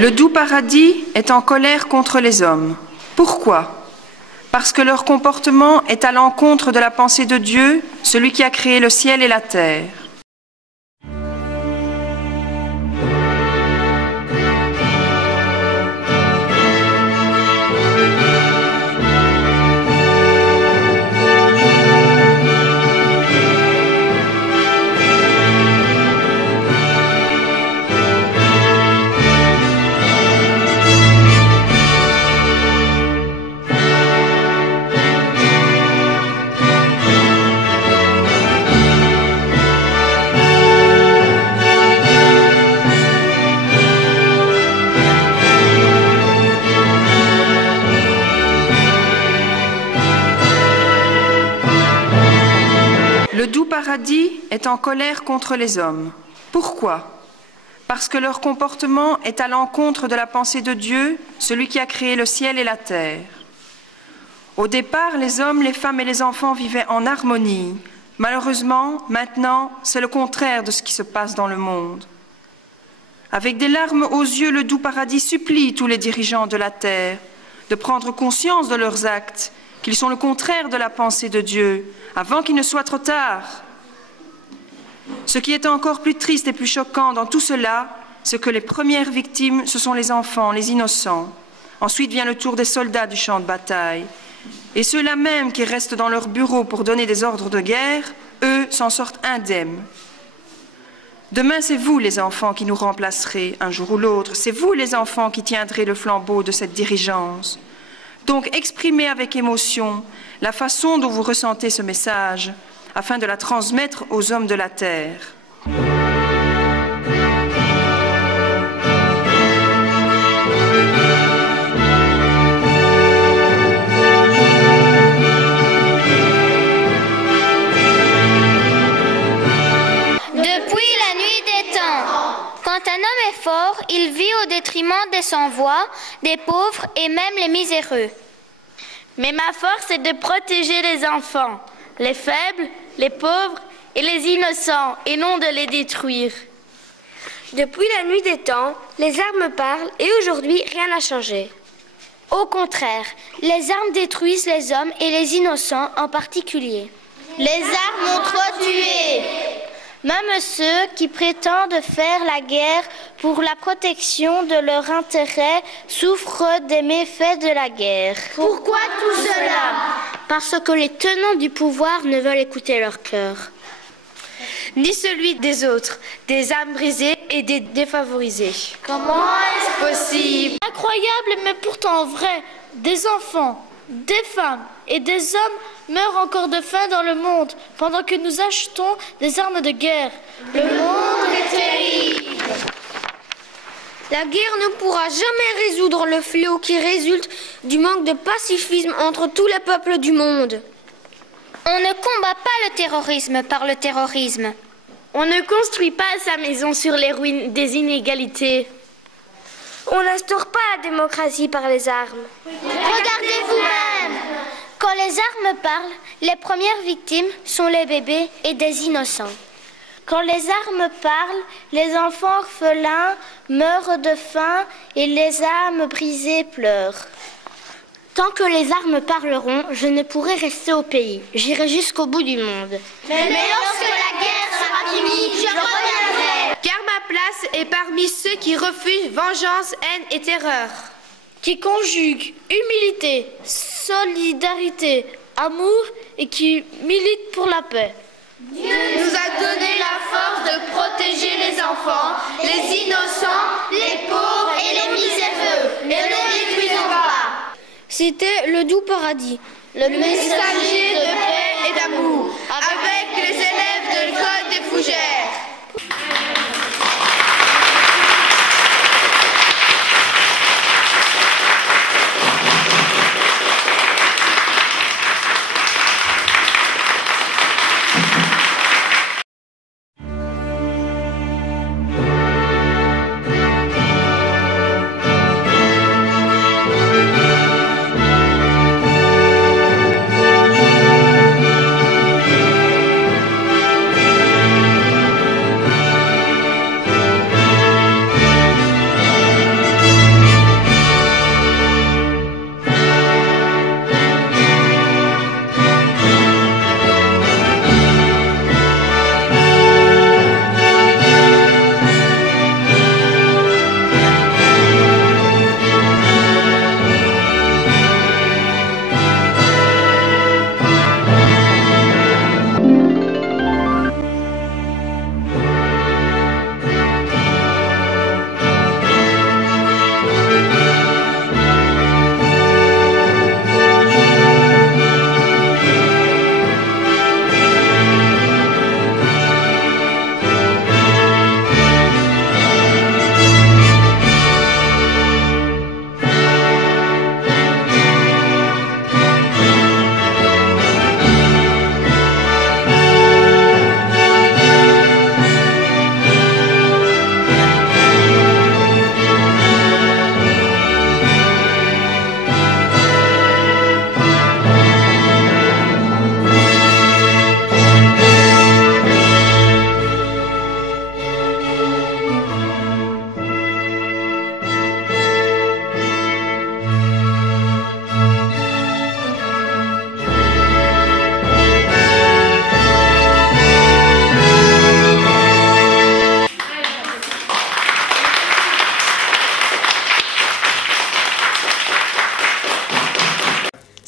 Le doux paradis est en colère contre les hommes. Pourquoi? Parce que leur comportement est à l'encontre de la pensée de Dieu, celui qui a créé le ciel et la terre. Le doux paradis est en colère contre les hommes. Pourquoi? Parce que leur comportement est à l'encontre de la pensée de Dieu, celui qui a créé le ciel et la terre. Au départ, les hommes, les femmes et les enfants vivaient en harmonie. Malheureusement, maintenant, c'est le contraire de ce qui se passe dans le monde. Avec des larmes aux yeux, le doux paradis supplie tous les dirigeants de la terre de prendre conscience de leurs actes, qu'ils sont le contraire de la pensée de Dieu, avant qu'il ne soit trop tard. Ce qui est encore plus triste et plus choquant dans tout cela, c'est que les premières victimes, ce sont les enfants, les innocents. Ensuite vient le tour des soldats du champ de bataille. Et ceux-là même qui restent dans leur bureau pour donner des ordres de guerre, eux s'en sortent indemnes. Demain, c'est vous, les enfants, qui nous remplacerez un jour ou l'autre. C'est vous, les enfants, qui tiendrez le flambeau de cette dirigeance. Donc, exprimez avec émotion la façon dont vous ressentez ce message, afin de la transmettre aux hommes de la terre. Quand un homme est fort, il vit au détriment des sans-voix, des pauvres et même les miséreux. Mais ma force est de protéger les enfants, les faibles, les pauvres et les innocents, et non de les détruire. Depuis la nuit des temps, les armes parlent et aujourd'hui, rien n'a changé. Au contraire, les armes détruisent les hommes et les innocents en particulier. Les armes ont trop tué. Même ceux qui prétendent faire la guerre pour la protection de leurs intérêts souffrent des méfaits de la guerre. Pourquoi tout cela? Parce que les tenants du pouvoir ne veulent écouter leur cœur. Ni celui des autres, des âmes brisées et des défavorisés. Comment est-ce possible? Incroyable mais pourtant vrai, des enfants, des femmes et des hommes meurent encore de faim dans le monde pendant que nous achetons des armes de guerre. Le monde est terrible. La guerre ne pourra jamais résoudre le fléau qui résulte du manque de pacifisme entre tous les peuples du monde. On ne combat pas le terrorisme par le terrorisme. On ne construit pas sa maison sur les ruines des inégalités. On n'instaure pas la démocratie par les armes. Regardez vous-même. Quand les armes parlent, les premières victimes sont les bébés et des innocents. Quand les armes parlent, les enfants orphelins meurent de faim et les âmes brisées pleurent. Tant que les armes parleront, je ne pourrai rester au pays. J'irai jusqu'au bout du monde. Mais lorsque la guerre sera finie, je reviendrai. Car ma place est parmi ceux qui refusent vengeance, haine et terreur. Qui conjuguent humilité, solidarité, amour et qui militent pour la paix. Dieu nous a donné la force de protéger les enfants, les innocents, les pauvres et les miséreux. Ne les détruisons pas. C'était le doux paradis, le messager de paix et d'amour, avec les élèves de l'école des Fougères.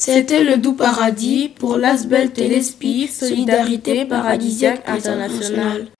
C'était le Doux Paradis pour l'Asbel Téléspi, Solidarité Paradisiaque Internationale.